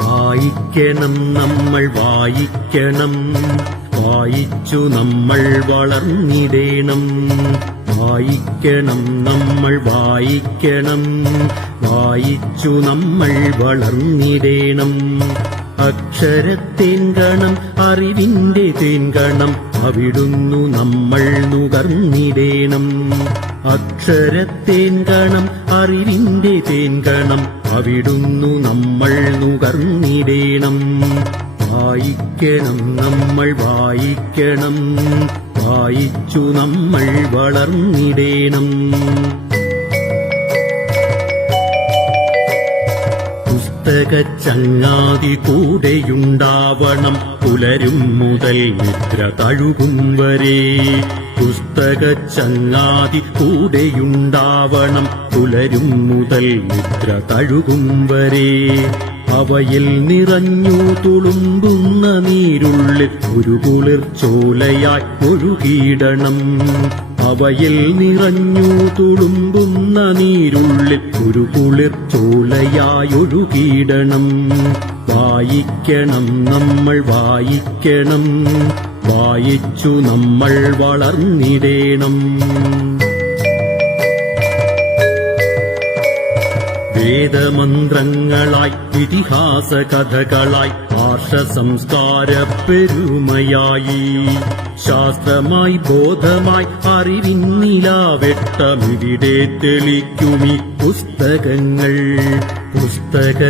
വായിക്കണം നമ്മൾ വായിക്കണം, വായിച്ചു നമ്മൾ വളർന്നിടേണം. വായിക്കണം നമ്മൾ വായിക്കണം, വായിച്ചു നമ്മൾ വളർന്നിടേണം. അക്ഷരത്തേൻകണം അറിവിന്റെ തേൻകണം, അവിടുന്നു നമ്മൾ നുകർന്നിടേണം. അക്ഷരത്തേൻകണം അറിവിന്റെ തേൻകണം, അവിടുന്നു നമ്മൾ നുകർന്നിടേണം. വായിക്കണം നമ്മൾ വായിക്കണം, വായിച്ചു നമ്മൾ വളർന്നിടേണം. പുസ്തകച്ചങ്ങാതി കൂടെയുണ്ടാവണം, പുലരും മുതൽ നിദ്ര തഴുകും വരെ. പുസ്തകച്ചങ്ങാതി കൂടെയുണ്ടാവണം, പുലരും മുതൽ നിദ്ര തഴുകും വരെ. അവയിൽ നിറഞ്ഞു തുളുമ്പുന്ന നീരുള്ളിൽ ഒരു കുളിർച്ചോലയായി ഒഴുകിയിടണം. അവയിൽ നിറഞ്ഞു തുളുമ്പുന്ന നീരുള്ളിൽ ഒരു കുളിർച്ചോലയായി ഒഴുകിയിടണം. വായിക്കണം നമ്മൾ വായിക്കണം, വായിച്ചു നമ്മൾ വളർന്നിടേണം. വേദമന്ത്രങ്ങളായി ഇതിഹാസ കഥകളായി ആർഷ സംസ്കാര പെരുമയായി, ശാസ്ത്രമായി ബോധമായി അറിവിന്നിലാവെട്ടമിവിടെ തെളിക്കുമി പുസ്തകങ്ങൾ. പുസ്തക